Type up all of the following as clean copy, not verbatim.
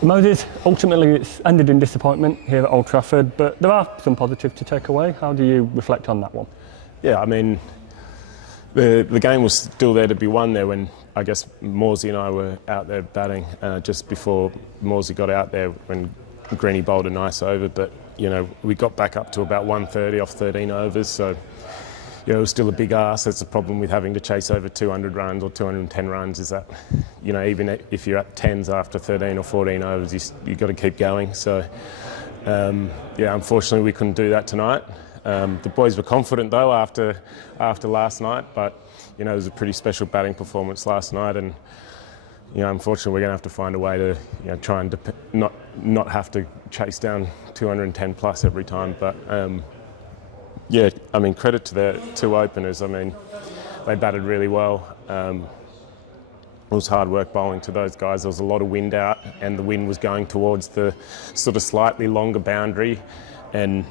Moses, ultimately it's ended in disappointment here at Old Trafford, but there are some positives to take away. How do you reflect on that one? Yeah, I mean, the game was still there to be won there when I guess Morsey and I were out there batting just before Morsey got out there when Greeny bowled a nice over, but you know, we got back up to about 130 off 13 overs, so you know, it was still a big ask. That's the problem with having to chase over 200 runs or 210 runs, is that, you know, even if you're at 10s after 13 or 14 overs, you've got to keep going. So, yeah, unfortunately we couldn't do that tonight. The boys were confident though after last night, but, you know, it was a pretty special batting performance last night, and, you know, unfortunately we're going to have to find a way to, you know, try and not have to chase down 210 plus every time, but yeah, I mean, credit to their two openers. I mean, they batted really well. It was hard work bowling to those guys. There was a lot of wind out, and the wind was going towards the sort of slightly longer boundary and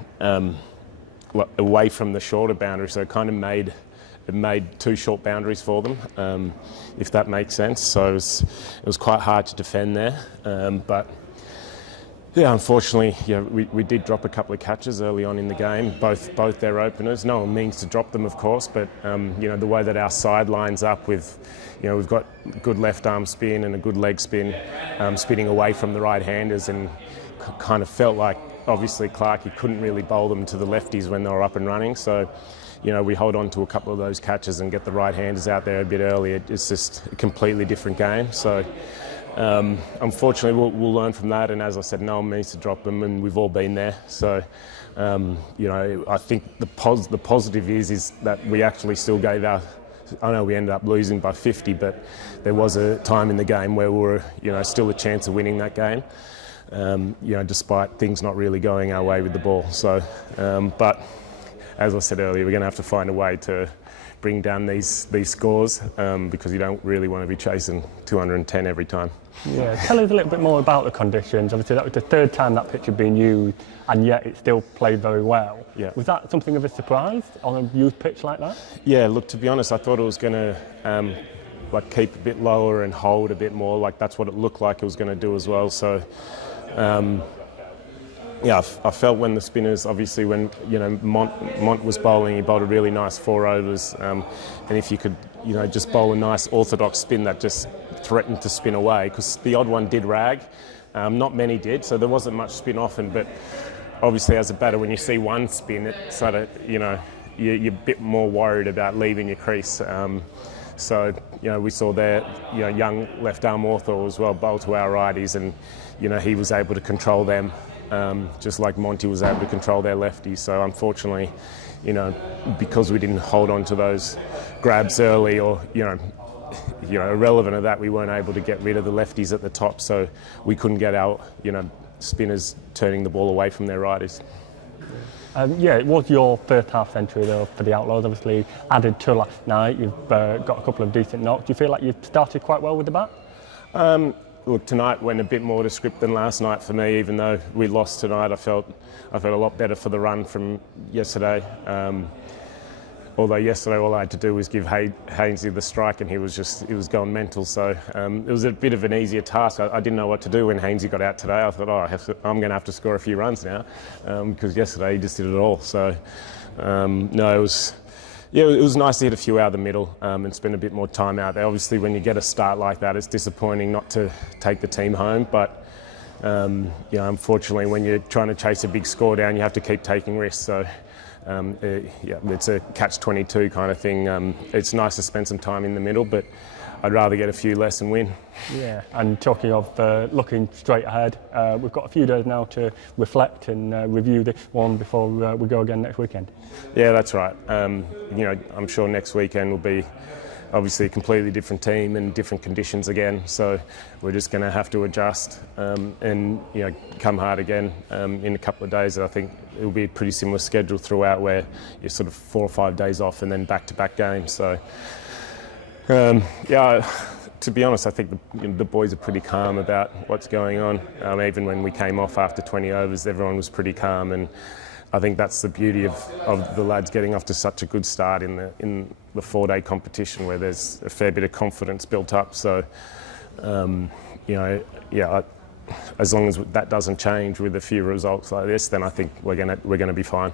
away from the shorter boundary, so it kind of made two short boundaries for them, if that makes sense. So it was quite hard to defend there, but yeah, unfortunately, yeah, we did drop a couple of catches early on in the game, both their openers. No one means to drop them, of course, but you know, the way that our side lines up with, you know, we've got good left arm spin and a good leg spin, spinning away from the right-handers, and kind of felt like, obviously, Clarkey couldn't really bowl them to the lefties when they were up and running. So, you know, we hold on to a couple of those catches and get the right-handers out there a bit earlier. It's just a completely different game. So, unfortunately, we'll learn from that, and as I said, no one means to drop them, and we've all been there. So, you know, I think the positive is that we actually still gave our. I know we ended up losing by 50, but there was a time in the game where we were, you know, still a chance of winning that game. You know, despite things not really going our way with the ball. So, but as I said earlier, we're going to have to find a way to bring down these scores, because you don't really want to be chasing 210 every time. Yeah, tell us a little bit more about the conditions. Obviously, that was the third time that pitch had been used, and yet it still played very well. Yeah. Was that something of a surprise on a used pitch like that? Yeah, look, to be honest, I thought it was going to like keep a bit lower and hold a bit more. Like that's what it looked like it was going to do as well. So. Yeah, I felt when the spinners, obviously when, you know, Mont was bowling, he bowled a really nice 4 overs, and if you could, you know, just bowl a nice orthodox spin that just threatened to spin away, because the odd one did rag, not many did, so there wasn't much spin often, but obviously as a batter, when you see one spin, it sort of, you know, you're a bit more worried about leaving your crease. So, you know, we saw their, you know, young left arm ortho as well bowl to our righties, and, you know, he was able to control them, just like Monty was able to control their lefties. So unfortunately, you know, because we didn't hold on to those grabs early, or, you know, irrelevant of that, we weren't able to get rid of the lefties at the top, so we couldn't get our, you know, spinners turning the ball away from their righties. Yeah, it was your first half century though for the Outlaws, obviously added to last night. You've got a couple of decent knocks. Do you feel like you started quite well with the bat? Look, tonight went a bit more to script than last night for me. Even though we lost tonight, I felt a lot better for the run from yesterday. Although yesterday all I had to do was give Hainsey the strike, and he was going mental. So it was a bit of an easier task. I didn't know what to do when Hainsey got out today. I thought, I'm going to have to score a few runs now, because yesterday he just did it all. So no, it was nice to hit a few out of the middle, and spend a bit more time out there. Obviously, when you get a start like that, it's disappointing not to take the team home. But you know, unfortunately, when you're trying to chase a big score down, you have to keep taking risks. So. Yeah, it's a catch-22 kind of thing. It's nice to spend some time in the middle, but I'd rather get a few less and win. Yeah, and talking of looking straight ahead, we've got a few days now to reflect and review this one before we go again next weekend. Yeah, that's right. You know, I'm sure next weekend will be obviously a completely different team and different conditions again, so we're just going to have to adjust and, you know, come hard again in a couple of days. I think it'll be a pretty similar schedule throughout, where you're sort of 4 or 5 days off and then back-to-back games. So yeah, to be honest, I think the boys are pretty calm about what's going on. Even when we came off after 20 overs, everyone was pretty calm, and I think that's the beauty of the lads getting off to such a good start in the 4-day competition, where there's a fair bit of confidence built up. So, you know, yeah, as long as that doesn't change with a few results like this, then I think we're going to be fine.